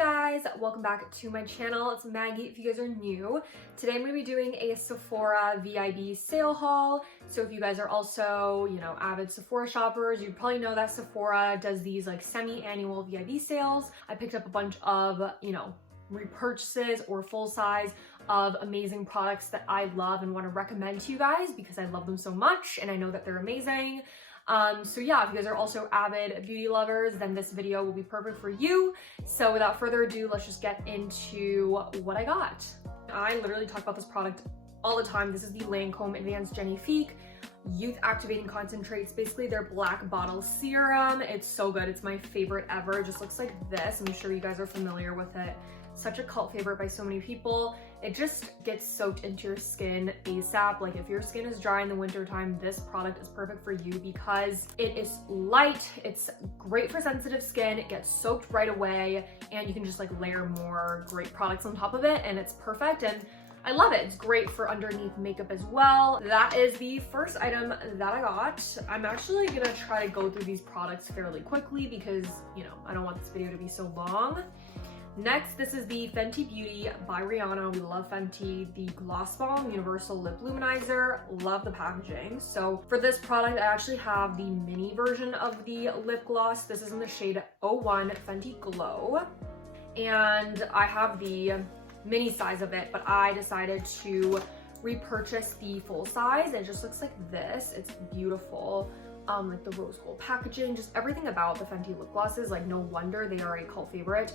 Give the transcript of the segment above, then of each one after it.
guys, welcome back to my channel. It's Maggie if you guys are new. Today I'm going to be doing a Sephora VIB sale haul. So if you guys are also, avid Sephora shoppers, you probably know that Sephora does these like semi-annual VIB sales. I picked up a bunch of, repurchases or full size of amazing products that I love and want to recommend to you guys because I love them so much and I know that they're amazing. So yeah, if you guys are also avid beauty lovers, then this video will be perfect for you. So without further ado, let's just get into what I got. I literally talk about this product all the time. This is the Lancome Advanced Genifique Youth Activating Concentrates, basically their black bottle serum. It's so good. It's my favorite ever. It just looks like this. I'm sure you guys are familiar with it. Such a cult favorite by so many people. It just gets soaked into your skin ASAP. Like if your skin is dry in the winter time, this product is perfect for you because it is light. It's great for sensitive skin. It gets soaked right away and you can just like layer more great products on top of it and it's perfect. And I love it. It's great for underneath makeup as well. That is the first item that I got. I'm actually gonna try to go through these products fairly quickly because, I don't want this video to be so long. Next, this is the Fenty Beauty by Rihanna. We love Fenty. The Gloss Bomb Universal Lip Luminizer. Love the packaging. So for this product, I actually have the mini version of the lip gloss. This is in the shade 01 Fenty Glow. And I have the mini size of it, but I decided to repurchase the full size. It just looks like this. It's beautiful. Like the rose gold packaging, just everything about the Fenty lip glosses, like no wonder they are a cult favorite.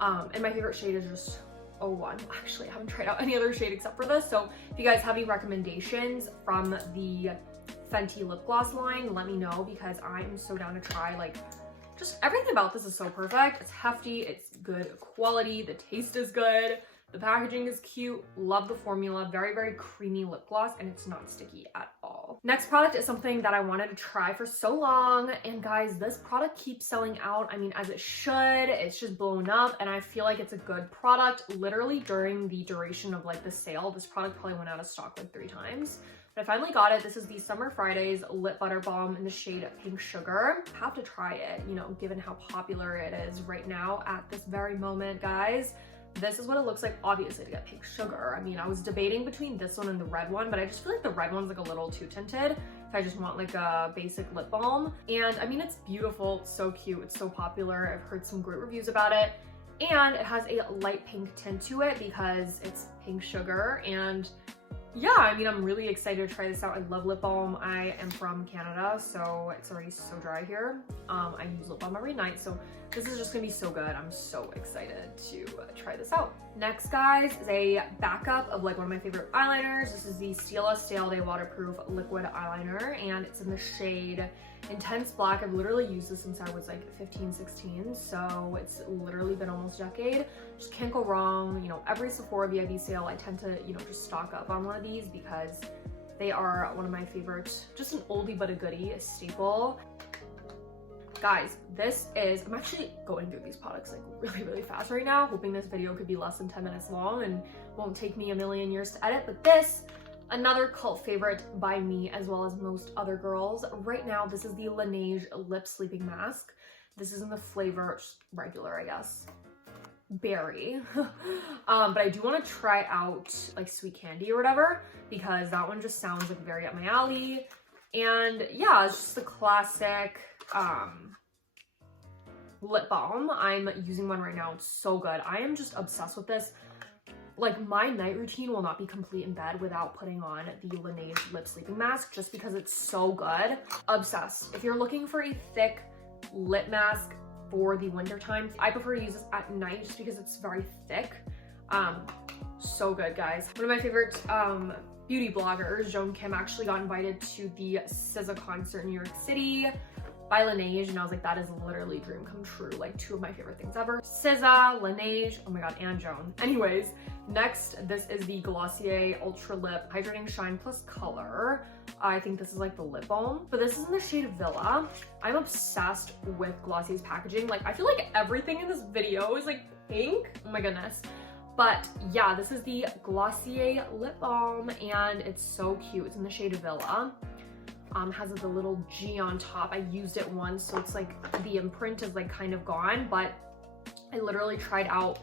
And my favorite shade is just 01. Actually, I haven't tried out any other shade except for this. So if you guys have any recommendations from the Fenty lip gloss line, let me know because I'm so down to try. Like just everything about this is so perfect. It's hefty, it's good quality, the taste is good, the packaging is cute, love the formula, very, very creamy lip gloss and it's not sticky at all. Next product is something that I wanted to try for so long and guys, this product keeps selling out. I mean, as it should. It's just blown up and I feel like it's a good product. Literally during the duration of like the sale, this product probably went out of stock like 3 times. But I finally got it. This is the Summer Fridays Lip Butter Balm in the shade Pink Sugar. Have to try it, given how popular it is right now at this very moment, guys. This is what it looks like, obviously, to get Pink Sugar. I mean, I was debating between this one and the red one, but I just feel like the red one's like a little too tinted if I just want like a basic lip balm. And I mean, it's beautiful, it's so cute, it's so popular. I've heard some great reviews about it. And it has a light pink tint to it because it's Pink Sugar. And yeah, I mean, I'm really excited to try this out. I love lip balm. I am from Canada, so it's already so dry here. I use lip balm every night, so this is just gonna be so good. I'm so excited to try this out. Next, guys, is a backup of like one of my favorite eyeliners. This is the Stila Stay All Day Waterproof Liquid Eyeliner, and it's in the shade Intense Black. I've literally used this since I was like 15, 16, so it's literally been almost a decade. Just can't go wrong. Every Sephora VIB sale, I tend to, just stock up on one of these because they are one of my favorites. Just an oldie but a goodie, a staple. Guys, I'm actually going through these products like really, really fast right now, hoping this video could be less than 10 minutes long and won't take me a million years to edit, but another cult favorite by me as well as most other girls. Right now, this is the Laneige Lip Sleeping Mask. This is in the flavor regular, I guess, berry. But I do want to try out like sweet candy or whatever because that one just sounds like very up my alley. And yeah, it's just the classic lip balm. I'm using one right now. It's so good. I am just obsessed with this. Like my night routine will not be complete in bed without putting on the Laneige Lip Sleeping Mask just because it's so good. Obsessed. If you're looking for a thick lip mask for the winter time, I prefer to use this at night just because it's very thick. So good, guys. One of my favorite beauty bloggers, Joan Kim, actually got invited to the SZA concert in New York City by Laneige, and I was like, that is literally dream come true. Like 2 of my favorite things ever. SZA, Laneige, oh my god, and Joan. Anyways, next, this is the Glossier Ultra Lip Hydrating Shine Plus Color. I think this is like the lip balm, but this is in the shade Villa. I'm obsessed with Glossier's packaging. Like I feel like everything in this video is like pink. Oh my goodness. But yeah, this is the Glossier lip balm and it's so cute. It's in the shade Villa. Has the little G on top. I used it once, so it's like the imprint is like kind of gone, but I literally tried out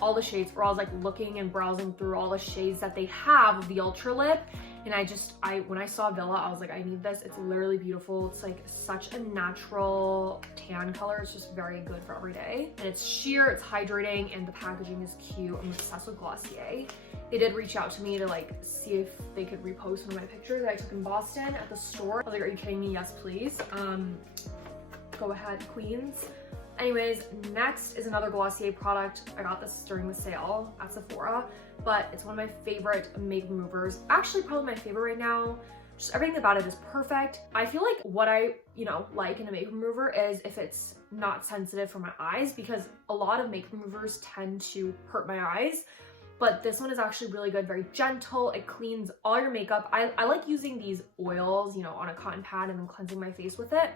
all the shades, or I was like looking and browsing through all the shades that they have of the Ultra Lip. And when I saw Villa, I was like, I need this. It's literally beautiful. It's like such a natural tan color. It's just very good for every day. And it's sheer, it's hydrating, and the packaging is cute. I'm obsessed with Glossier. They did reach out to me to like see if they could repost one of my pictures that I took in Boston at the store. I was like, are you kidding me? Yes, please. Go ahead, queens. Anyways, next is another Glossier product. I got this during the sale at Sephora, but it's one of my favorite makeup removers. Actually, probably my favorite right now. Just everything about it is perfect. I feel like what I, like in a makeup remover is if it's not sensitive for my eyes, because a lot of makeup removers tend to hurt my eyes. But this one is actually really good, very gentle. It cleans all your makeup. I like using these oils, on a cotton pad and then cleansing my face with it.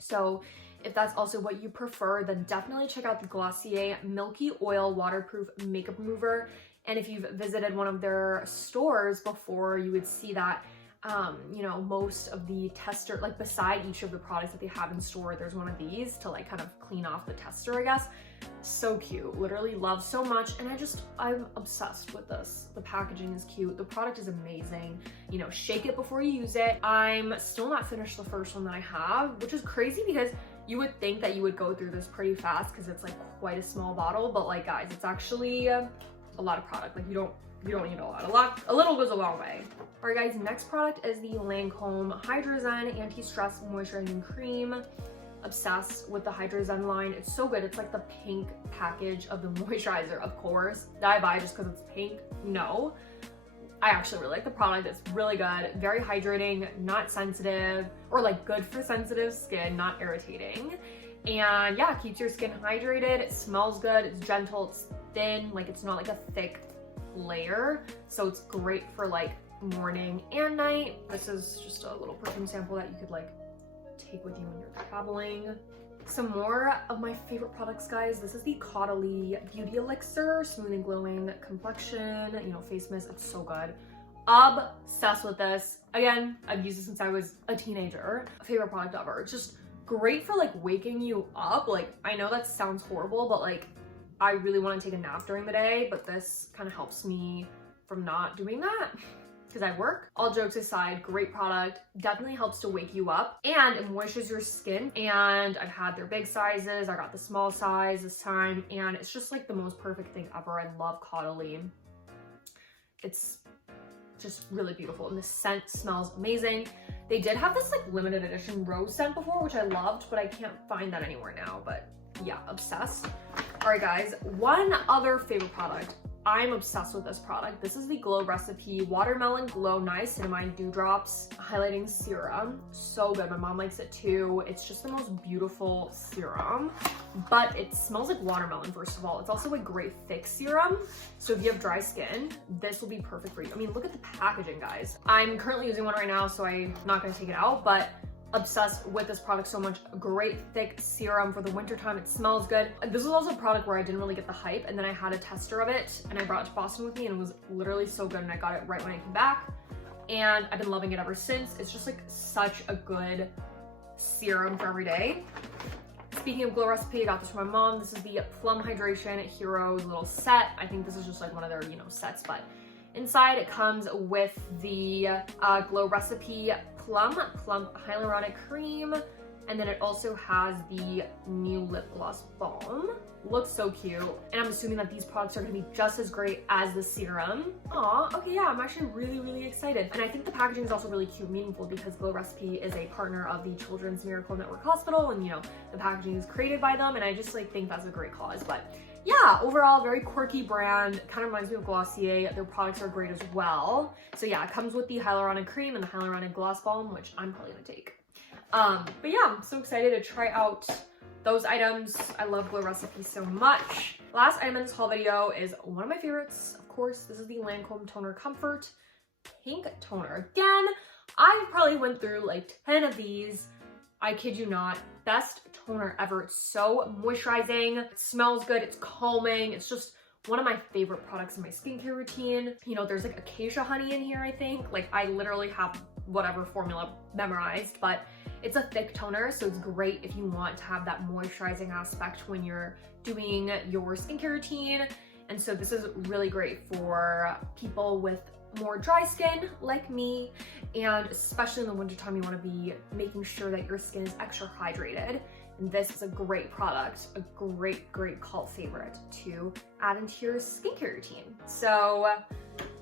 So if that's also what you prefer, then definitely check out the Glossier Milky Oil Waterproof Makeup Remover. And if you've visited one of their stores before, you would see that, most of the tester, like beside each of the products that they have in store, there's one of these to like kind of clean off the tester, I guess. So cute, literally love so much. And I'm obsessed with this. The packaging is cute. The product is amazing. Shake it before you use it. I'm still not finished the first one that I have, which is crazy because you would think that you would go through this pretty fast because it's like quite a small bottle, but like guys, it's actually a lot of product. Like you don't need a lot. A little goes a long way. All right guys, next product is the Lancome Hydra-Zen Anti-Stress Moisturizing Cream. Obsessed with the Hydra-Zen line. It's so good. It's like the pink package of the moisturizer, of course. Did I buy just because it's pink? No. I actually really like the product. It's really good, very hydrating, not sensitive, or like good for sensitive skin, not irritating. And yeah, it keeps your skin hydrated. It smells good. It's gentle. It's thin. Like it's not like a thick layer. So it's great for like morning and night. This is just a little perfume sample that you could like take with you when you're traveling. Some more of my favorite products, guys. This is the Caudalie Beauty Elixir Smooth and Glowing Complexion, face mist. It's so good. Obsessed with this. Again, I've used it since I was a teenager. Favorite product ever. It's just great for like waking you up. Like, I know that sounds horrible, but like, I really want to take a nap during the day, but this kind of helps me from not doing that because I work. All jokes aside, great product. Definitely helps to wake you up and it moisturizes your skin. And I've had their big sizes. I got the small size this time and it's just like the most perfect thing ever. I love Caudalie. It's just really beautiful and the scent smells amazing. They did have this like limited edition rose scent before, which I loved, but I can't find that anywhere now, but yeah, obsessed. All right guys, one other favorite product. I'm obsessed with this product. This is the Glow Recipe Watermelon Glow Niacinamide Dewdrops Highlighting Serum. So good. My mom likes it too. It's just the most beautiful serum, but it smells like watermelon, first of all. It's also a great thick serum. So if you have dry skin, this will be perfect for you. I mean, look at the packaging, guys. I'm currently using one right now, so I'm not gonna take it out, but obsessed with this product so much. Great thick serum for the winter time. It smells good. This was also a product where I didn't really get the hype, and then I had a tester of it and I brought it to Boston with me and it was literally so good, and I got it right when I came back and I've been loving it ever since. It's just like such a good serum for every day. Speaking of Glow Recipe, I got this from my mom. This is the Plum Hydration Heroes little set. I think this is just like one of their, sets, but inside it comes with the Glow Recipe Plump Hyaluronic Cream, and then it also has the new lip gloss balm. Looks so cute, and I'm assuming that these products are gonna be just as great as the serum. Aw, okay, yeah, I'm actually really excited. And I think the packaging is also really cute and meaningful because Glow Recipe is a partner of the Children's Miracle Network Hospital, and the packaging is created by them, and I just like think that's a great cause. But yeah, overall, very quirky brand. Kind of reminds me of Glossier. Their products are great as well. So yeah, it comes with the hyaluronic cream and the hyaluronic gloss balm, which I'm probably gonna take. But yeah, I'm so excited to try out those items. I love Glow Recipe so much. Last item in this haul video is one of my favorites. Of course, this is the Lancome Toner Comfort Pink Toner. Again, I probably went through like 10 of these. I kid you not. Best toner ever. It's so moisturizing. It smells good. It's calming. It's just one of my favorite products in my skincare routine. There's like acacia honey in here, I think. Like I literally have whatever formula memorized, but It's a thick toner, so it's great if you want to have that moisturizing aspect when you're doing your skincare routine. And so this is really great for people with more dry skin like me, and especially in the wintertime, you want to be making sure that your skin is extra hydrated. And this is a great product, a great cult favorite to add into your skincare routine. So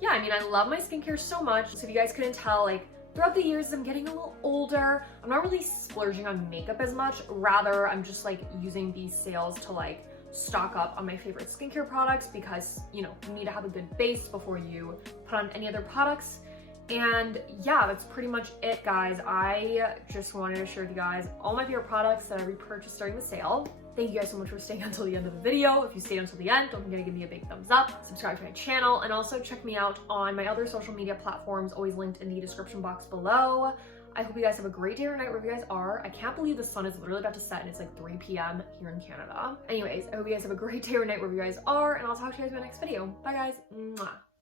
yeah, I mean, I love my skincare so much. So if you guys couldn't tell, like throughout the years, I'm getting a little older. I'm not really splurging on makeup as much. Rather, I'm just like using these sales to like stock up on my favorite skincare products, because you know, you need to have a good base before you put on any other products. And yeah, that's pretty much it, guys. I just wanted to share with you guys all my favorite products that I repurchased during the sale. Thank you guys so much for staying until the end of the video. If you stayed until the end, don't forget to give me a big thumbs up, subscribe to my channel, and also check me out on my other social media platforms, always linked in the description box below. I hope you guys have a great day or night wherever you guys are. I can't believe the sun is literally about to set and it's like 3 p.m. here in Canada. Anyways, I hope you guys have a great day or night wherever you guys are, and I'll talk to you guys in my next video. Bye guys. Mwah.